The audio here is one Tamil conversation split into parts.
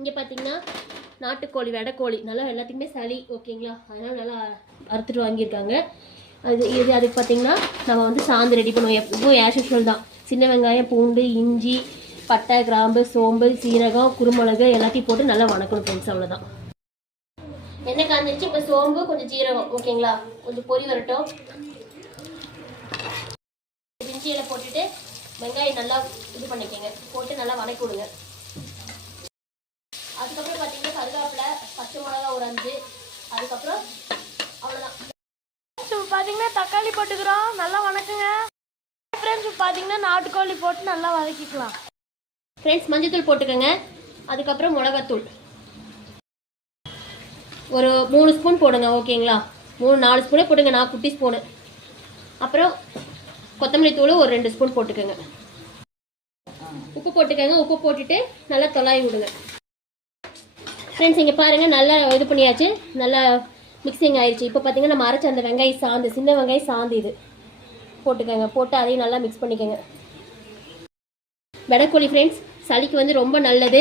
இங்கே பார்த்தீங்கன்னா நாட்டுக்கோழி வெடைக்கோழி நல்லா எல்லாத்துக்குமே சளி ஓகேங்களா, அதனால் நல்லா அறுத்துட்டு வாங்கியிருக்காங்க. அதுக்கு பார்த்தீங்கன்னா நம்ம வந்து சாந்து ரெடி பண்ணுவோம். எப்பவும் ஆஸ் யூஷுவல் தான். சின்ன வெங்காயம், பூண்டு, இஞ்சி, பட்டை, கிராம்பு, சோம்பு, சீரகம், குருமிளகு எல்லாத்தையும் போட்டு நல்லா வணக்கணும் ஃப்ரெண்ட்ஸ். அவ்வளோதான். எண்ணெய் காஞ்சிச்சு. இப்போ சோம்பு கொஞ்சம் சீரகம் ஓகேங்களா, கொஞ்சம் பொரி வரட்டும். இஞ்சியில் போட்டுட்டு வெங்காயம் நல்லா இது பண்ணிக்கோங்க, போட்டு நல்லா வணக்கி விடுங்க. அதுக்கப்புறம் பார்த்தீங்கன்னா கருவேப்பிலை, பச்சை மிளகா ஒரு 5, அதுக்கப்புறம் அவ்வளோதான். பார்த்தீங்கன்னா தக்காளி போட்டுக்கிறோம், நல்லா வணக்குங்க ஃப்ரெண்ட்ஸ். பார்த்தீங்கன்னா நாட்டுக்கோழி போட்டு நல்லா வதக்கிக்கலாம் ஃப்ரெண்ட்ஸ். மஞ்சத்தூள் போட்டுக்கோங்க, அதுக்கப்புறம் மிளகாத்தூள் ஒரு 3 ஸ்பூன் போடுங்க ஓகேங்களா. 3-4 ஸ்பூனே போடுங்க, நான் குட்டி ஸ்பூனு. அப்புறம் கொத்தமல்லி தூள் ஒரு 2 ஸ்பூன் போட்டுக்கோங்க. உப்பு போட்டுக்கோங்க. உப்பு போட்டுட்டு நல்லா தொலாவி விடுங்க ஃப்ரெண்ட்ஸ். இங்கே பாருங்கள் நல்லா இது பண்ணியாச்சு, நல்லா மிக்சிங் ஆயிடுச்சு. இப்போ பார்த்தீங்கன்னா நம்ம அரைச்ச அந்த வெங்காயம் சாந்து, சின்ன வெங்காயம் சாந்து இது போட்டுக்கோங்க. போட்டு அதையும் நல்லா மிக்ஸ் பண்ணிக்கோங்க. வெடைக்கோழி ஃப்ரெண்ட்ஸ் சளிக்கு வந்து ரொம்ப நல்லது.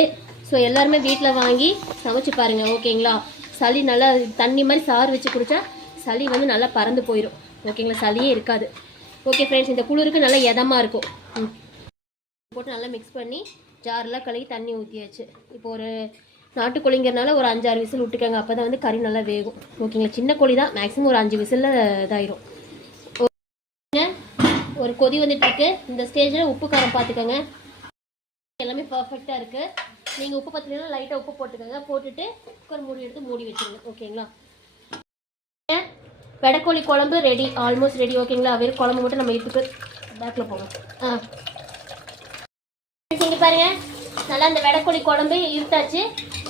ஸோ எல்லாருமே வீட்டில் வாங்கி சமைச்சு பாருங்கள் ஓகேங்களா. சளி நல்லா தண்ணி மாதிரி சாறு வச்சு குடித்தா சளி வந்து நல்லா பறந்து போயிடும் ஓகேங்களா, சளியே இருக்காது. ஓகே ஃப்ரெண்ட்ஸ், இந்த குளிருக்கு நல்லா இதமாக இருக்கும். போட்டு நல்லா மிக்ஸ் பண்ணி ஜாரெலாம் கழுவி தண்ணி ஊற்றியாச்சு. இப்போ ஒரு நாட்டுக்கோழிங்கிறனால ஒரு 5-6 விசில் விட்டுக்கோங்க, அப்போ தான் வந்து கறி நல்லா வேகும் ஓகேங்களா. சின்ன கோழி தான், மேக்ஸிமம் ஒரு 5 விசிலில் இதாயிரும். ஒரு கொதி வந்துட்டுருக்கு. இந்த ஸ்டேஜில் உப்பு காரம் பார்த்துக்கோங்க. எல்லாமே பர்ஃபெக்டாக இருக்குது. நீங்கள் உப்பு பார்த்தீங்கன்னா லைட்டாக உப்பு போட்டுக்கோங்க. போட்டுட்டு குக்கர் மூடி எடுத்து மூடி வச்சுருங்க ஓகேங்களா. வெடைக்கோழி குழம்பு ரெடி, ஆல்மோஸ்ட் ரெடி ஓகேங்களா. வெறும் குழம்பு மட்டும் நம்ம எடுத்துட்டு பேக்கில் போகலாம். இங்கே பாருங்கள் நல்லா இந்த வெடைக்கோழி குழம்பு இருத்தாச்சு,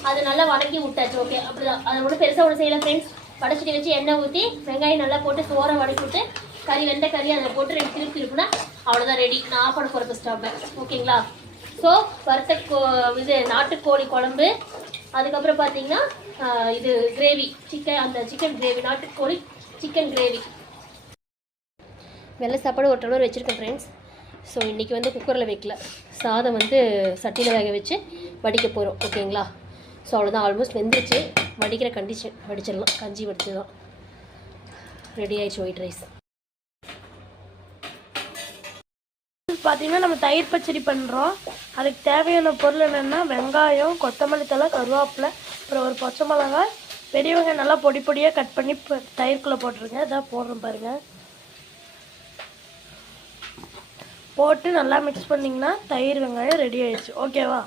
அது நல்லா வதக்கி விட்டாச்சு. ஓகே அப்படிதான், அதை ஒன்றும் பெருசாக ஒன்று செய்யலாம் ஃப்ரெண்ட்ஸ். வடச்சட்டி வச்சு எண்ணெய் ஊற்றி வெங்காயம் நல்லா போட்டு சோறை வதக்கி விட்டு கறி வெந்த கறி அதில் போட்டு 2 திருப்பி இருக்குன்னா அவ்வளோதான் ரெடி. நான் ஆஃப் பண்ண போகிறப்ப ஸ்டாப்பில் ஓகேங்களா. ஸோ வறுத்த இது நாட்டுக்கோழி குழம்பு, அதுக்கப்புறம் பார்த்தீங்கன்னா இது கிரேவி சிக்கன், அந்த சிக்கன் கிரேவி, நாட்டுக்கோழி சிக்கன் கிரேவி. வெள்ளை சாப்பாடு ஒரு டம்ளர் வச்சுருக்கேன் ஃப்ரெண்ட்ஸ். ஸோ இன்றைக்கி வந்து குக்கரில் வைக்கல, சாதம் வந்து சட்டியில் வேக வச்சு வடிக்க போகிறோம் ஓகேங்களா. ஸோ அவ்வளோதான், ஆல்மோஸ்ட் வெந்துருச்சு. வடிக்கிற கண்டிஷன், வடிச்சிடலாம். கஞ்சி வடிச்சு தான் ரெடி ஆகிடுச்சு ஒயிட் ரைஸ். பார்த்தீங்கன்னா நம்ம தயிர் பச்சடி பண்ணுறோம். அதுக்கு தேவையான பொருள் என்னென்னா வெங்காயம், கொத்தமல்லி தழை, கருவேப்பிலை, அப்புறம் ஒரு பச்சை மிளகாய், பெரிய வெங்காயம் நல்லா பொடி பொடியாக கட் பண்ணி தயிர்க்குள்ளே போட்டுருங்க. இதான் போடுறோம் பாருங்கள். போட்டு நல்லா மிக்ஸ் பண்ணிங்கன்னா தயிர் வெங்காயம் ரெடி ஆயிடுச்சு ஓகேவா.